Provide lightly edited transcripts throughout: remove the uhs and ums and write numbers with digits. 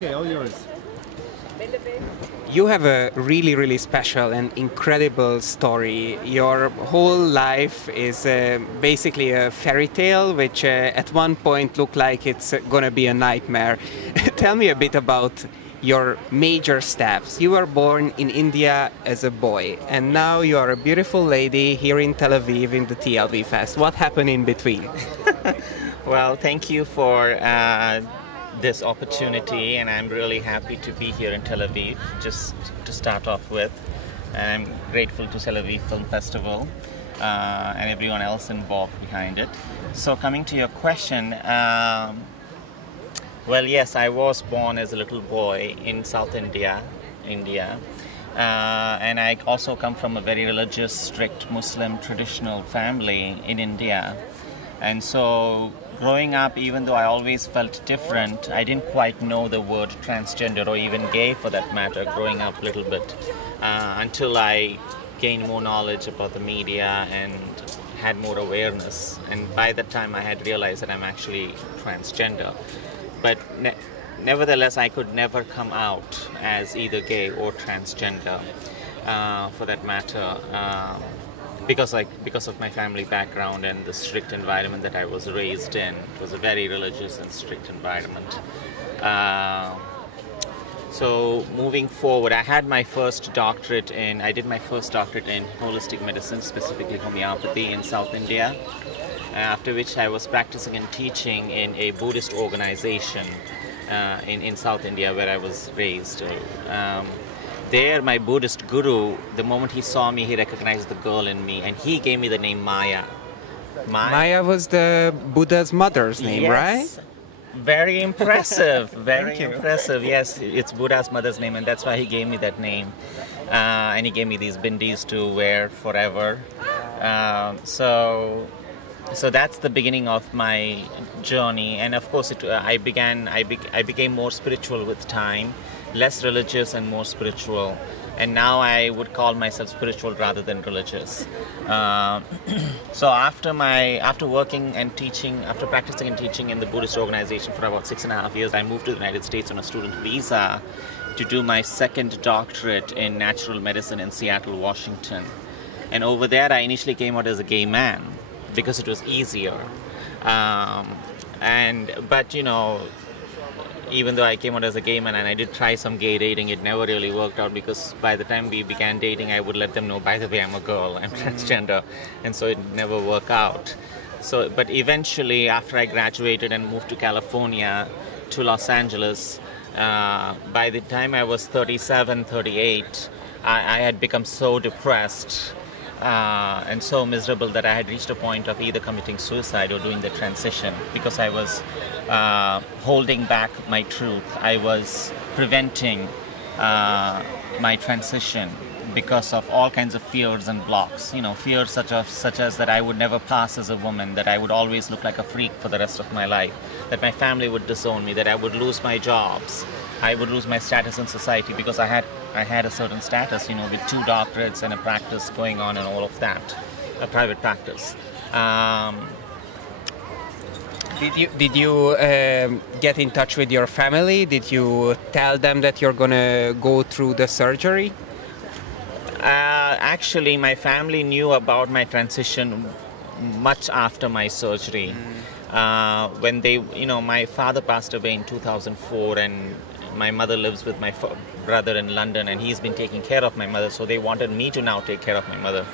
Okay, all yours. You have a really, really special and incredible story. Your whole life is basically a fairy tale, which at one point looked like it's going to be a nightmare. Tell me a bit about your major steps. You were born in India as a boy, and now you are a beautiful lady here in Tel Aviv in the TLVFest. What happened in between? Well, thank you for this opportunity, and I'm really happy to be here in Tel Aviv, just to start off with. And I'm grateful to Tel Aviv Film Festival and everyone else involved behind it. So coming to your question, well, yes, I was born as a little boy in South India. And I also come from a very religious, strict Muslim traditional family in India. And so growing up, even though I always felt different, I didn't quite know the word transgender or even gay for that matter growing up a little bit until I gained more knowledge about the media and had more awareness. And by that time I had realized that I'm actually transgender. But nevertheless, I could never come out as either gay or transgender for that matter. Because of my family background and the strict environment that I was raised in. It was a very religious and strict environment. So moving forward, I did my first doctorate in holistic medicine, specifically homeopathy in South India. After which I was practicing and teaching in a Buddhist organization in South India where I was raised. There, my Buddhist guru, the moment he saw me, he recognized the girl in me, and he gave me the name Maya. Maya was the Buddha's mother's name, yes. Right? Very impressive, very impressive. Yes, it's Buddha's mother's name, and that's why he gave me that name. And he gave me these bindis to wear forever. So that's the beginning of my journey, and of course, I became more spiritual with time. Less religious and more spiritual, and now I would call myself spiritual rather than religious. So after working and teaching, after practicing and teaching in the Buddhist organization for about 6.5 years, I moved to the United States on a student visa to do my second doctorate in natural medicine in Seattle, Washington. And over there, I initially came out as a gay man because it was easier. But you know, even though I came out as a gay man and I did try some gay dating, it never really worked out because by the time we began dating, I would let them know, by the way, I'm a girl, I'm transgender, and so it never worked out. So, but eventually, after I graduated and moved to California, to Los Angeles, by the time I was 37, 38, I had become so depressed and so miserable that I had reached a point of either committing suicide or doing the transition because I was holding back my truth. I was preventing my transition because of all kinds of fears and blocks. You know, fears such as that I would never pass as a woman, that I would always look like a freak for the rest of my life, that my family would disown me, that I would lose my jobs, I would lose my status in society because I had a certain status, you know, with 2 doctorates and a practice going on and all of that, a private practice. Did you get in touch with your family? Did you tell them that you're gonna go through the surgery? Actually, my family knew about my transition much after my surgery. When my father passed away in 2004, and my mother lives with my brother in London, and he's been taking care of my mother, so they wanted me to now take care of my mother.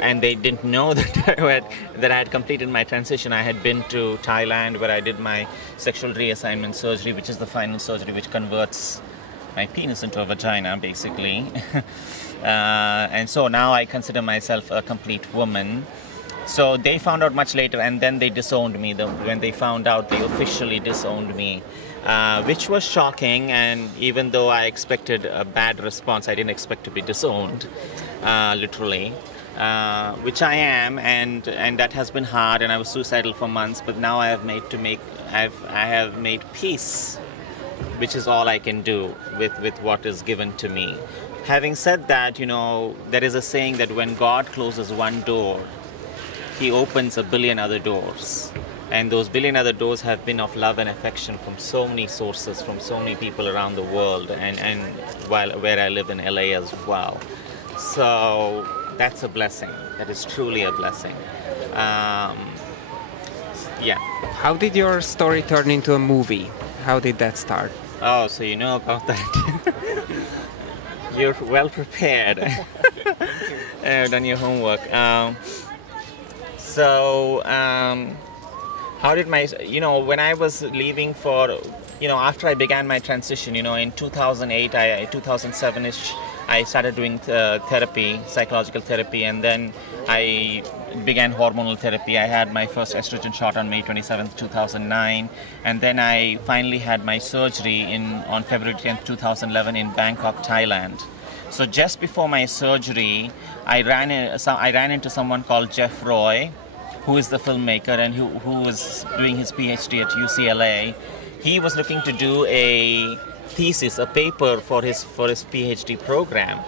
And they didn't know that I had completed my transition. I had been to Thailand where I did my sexual reassignment surgery, which is the final surgery which converts my penis into a vagina, basically. And so now I consider myself a complete woman. So they found out much later, and then they disowned me. When they found out, they officially disowned me, which was shocking. And even though I expected a bad response, I didn't expect to be disowned, literally. Which I am, and that has been hard, and I was suicidal for months. But now I have made peace, which is all I can do with what is given to me. Having said that, you know, there is a saying that when God closes one door, He opens a billion other doors. And those billion other doors have been of love and affection from so many sources, from so many people around the world, and where I live in LA as well. So that's a blessing. That is truly a blessing. Yeah. How did your story turn into a movie? How did that start? Oh, so you know about that. You're well prepared. I've done your homework. How did when I was leaving after I began my transition, in 2008, 2007-ish, I started doing therapy, psychological therapy, and then I began hormonal therapy. I had my first estrogen shot on May 27th, 2009, and then I finally had my surgery on February 10th, 2011 in Bangkok, Thailand. So just before my surgery, I ran into someone called Jafer, who is the filmmaker and who was doing his PhD at UCLA. He was looking to do a thesis, a paper for his PhD program,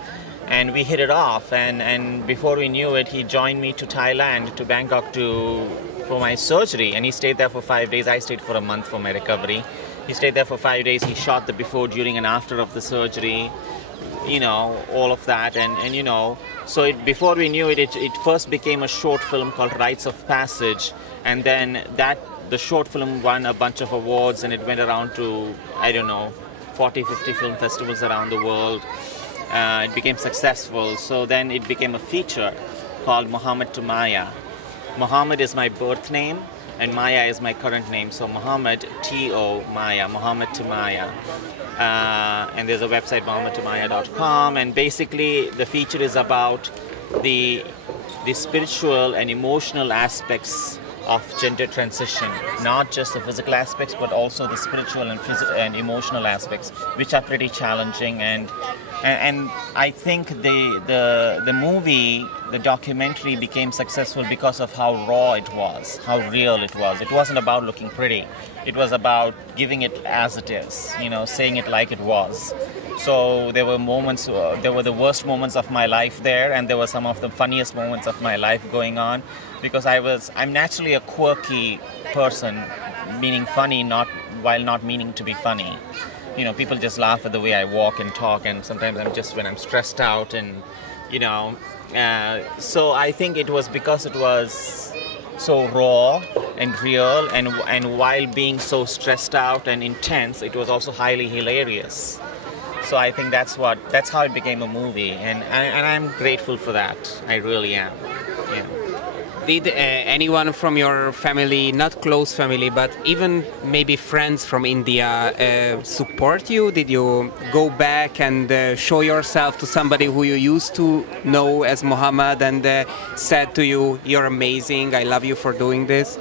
and we hit it off. And before we knew it, he joined me to Thailand, to Bangkok, for my surgery. And he stayed there for 5 days. I stayed for a month for my recovery. He stayed there for 5 days. He shot the before, during, and after of the surgery. All of that, so before we knew it, it first became a short film called Rites of Passage, and then the short film won a bunch of awards, and it went around to 40, 50 film festivals around the world. It became successful, so then it became a feature called Muhammad to Maya. Muhammad is my birth name, and Maya is my current name, so Muhammad T.O. Maya, Muhammad to Maya. And there's a website, muhammadtomaya.com, and basically the feature is about the spiritual and emotional aspects of gender transition, not just the physical aspects, but also the spiritual and emotional aspects, which are pretty challenging. And I think the movie, the documentary, became successful because of how raw it was, how real it was. It wasn't about looking pretty. It was about giving it as it is, saying it like it was. So there were moments, there were the worst moments of my life there, and there were some of the funniest moments of my life going on, because I'm naturally a quirky person, meaning funny, while not meaning to be funny. People just laugh at the way I walk and talk, and sometimes when I'm stressed out, and so I think it was because it was so raw and real, and while being so stressed out and intense, it was also highly hilarious. So I think that's how it became a movie, and I'm grateful for that. I really am. Yeah. Did anyone from your family, not close family, but even maybe friends from India, support you? Did you go back and show yourself to somebody who you used to know as Muhammad and said to you, "You're amazing, I love you for doing this"?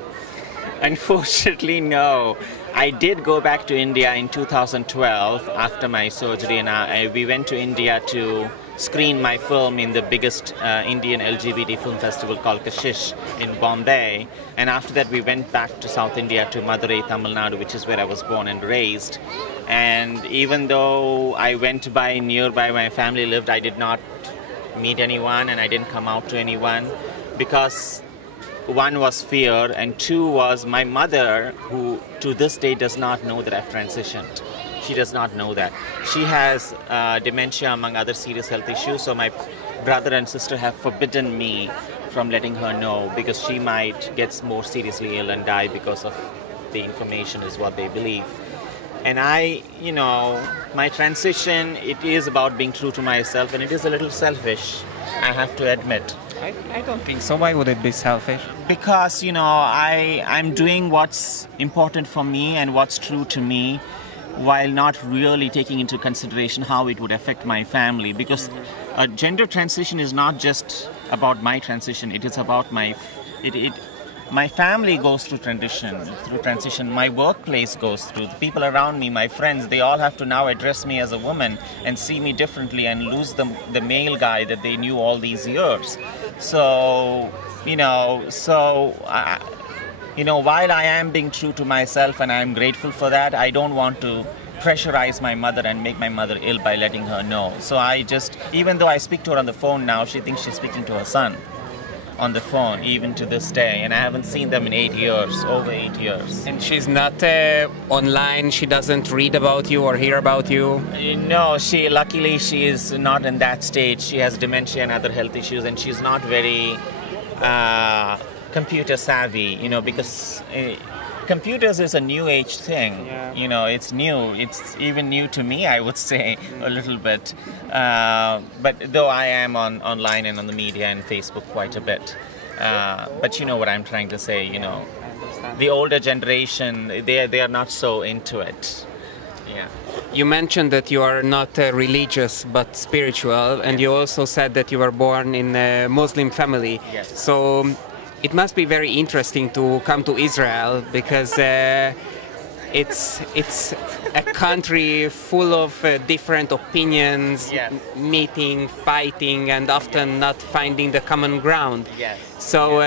Unfortunately, no. I did go back to India in 2012 after my surgery, and we went to India to screen my film in the biggest Indian LGBT film festival called Kashish in Bombay. And after that, we went back to South India, to Madurai, Tamilnadu, which is where I was born and raised. And even though I went by nearby my family lived, I did not meet anyone, and I didn't come out to anyone, because one was fear, and two was my mother, who to this day does not know that I've transitioned. She does not know that. She has dementia, among other serious health issues, so my brother and sister have forbidden me from letting her know, because she might get more seriously ill and die because of the information, is what they believe. And my transition, it is about being true to myself, and it is a little selfish, I have to admit. I don't think so. Why would it be selfish? Because, I'm doing what's important for me and what's true to me, while not really taking into consideration how it would affect my family. Because gender transition is not just about my transition, it is about my family goes through transition, my workplace goes through, the people around me, my friends, they all have to now address me as a woman and see me differently and lose the male guy that they knew all these years. So, while I am being true to myself and I am grateful for that, I don't want to pressurize my mother and make my mother ill by letting her know. So even though I speak to her on the phone now, she thinks she's speaking to her son. on the phone, even to this day, and I haven't seen them in 8 years, over 8 years. And she's not online, she doesn't read about you or hear about you? No, luckily she is not in that stage. She has dementia and other health issues, and she's not very computer savvy, because computers is a new age thing. Yeah. It's new. It's even new to me, I would say, a little bit. But though I am online and on the media and Facebook quite a bit. But you know what I'm trying to say, the older generation, they are not so into it. Yeah. You mentioned that you are not religious but spiritual, and you also said that you were born in a Muslim family. Yes. So it must be very interesting to come to Israel, because it's a country full of different opinions, yes, meeting, fighting, and often not finding the common ground. Yes. So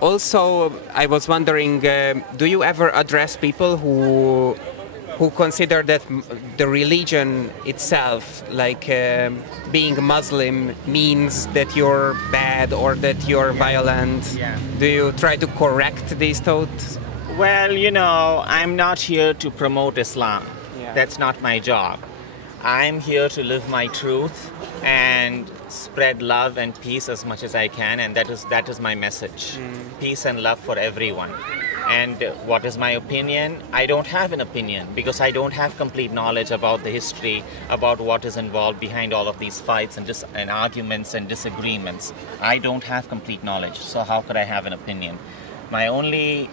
also I was wondering, do you ever address people who consider that the religion itself, like being Muslim, means that you're bad or that you're violent? Yeah. Do you try to correct these thoughts? Well, I'm not here to promote Islam. Yeah. That's not my job. I'm here to live my truth and spread love and peace as much as I can, and that is my message. Peace and love for everyone. And what is my opinion? I don't have an opinion, because I don't have complete knowledge about the history, about what is involved behind all of these fights and arguments and disagreements. I don't have complete knowledge, so how could I have an opinion? My only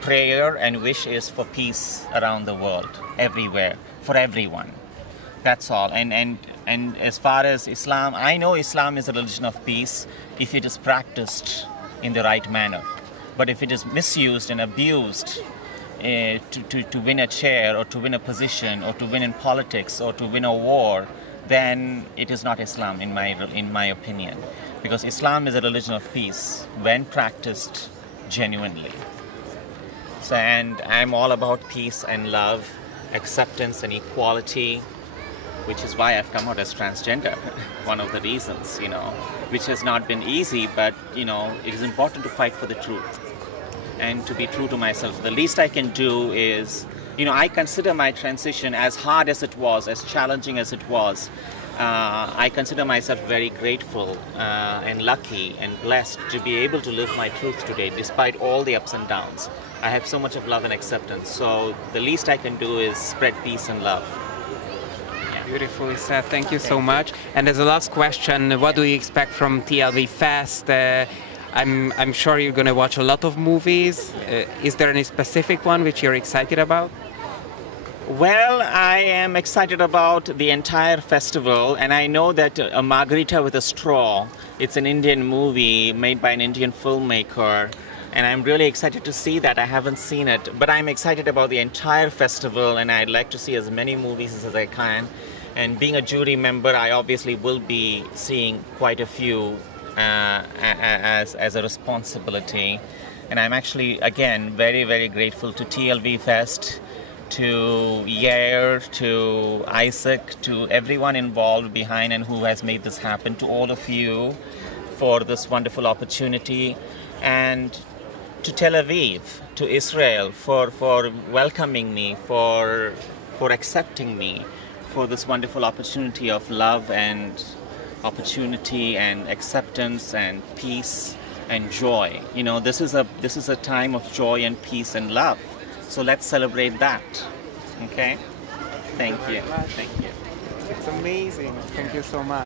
prayer and wish is for peace around the world, everywhere, for everyone. That's all. And as far as Islam, I know Islam is a religion of peace if it is practiced in the right manner. But if it is misused and abused to win a chair or to win a position or to win in politics or to win a war, then it is not Islam in my opinion. Because Islam is a religion of peace when practiced genuinely. So, and I'm all about peace and love, acceptance and equality, which is why I've come out as transgender. One of the reasons, which has not been easy, but it is important to fight for the truth and to be true to myself. The least I can do is, I consider my transition, as hard as it was, as challenging as it was, I consider myself very grateful and lucky and blessed to be able to live my truth today, despite all the ups and downs. I have so much of love and acceptance, so the least I can do is spread peace and love. Beautifully said. Thank you so much. And as a last question, what do you expect from TLVFest? I'm sure you're going to watch a lot of movies. Is there any specific one which you're excited about? Well, I am excited about the entire festival, and I know that A Margarita with a Straw, it's an Indian movie made by an Indian filmmaker, and I'm really excited to see that. I haven't seen it, but I'm excited about the entire festival, and I'd like to see as many movies as I can. And being a jury member, I obviously will be seeing quite a few as a responsibility. And I'm actually, again, very, very grateful to TLVFest, to Yair, to Isaac, to everyone involved behind and who has made this happen, to all of you for this wonderful opportunity, and to Tel Aviv, to Israel for welcoming me, for accepting me, for this wonderful opportunity of love and opportunity and acceptance and peace and joy. This is a time of joy and peace and love. So let's celebrate that. Okay? Thank you. It's amazing. Thank you so much.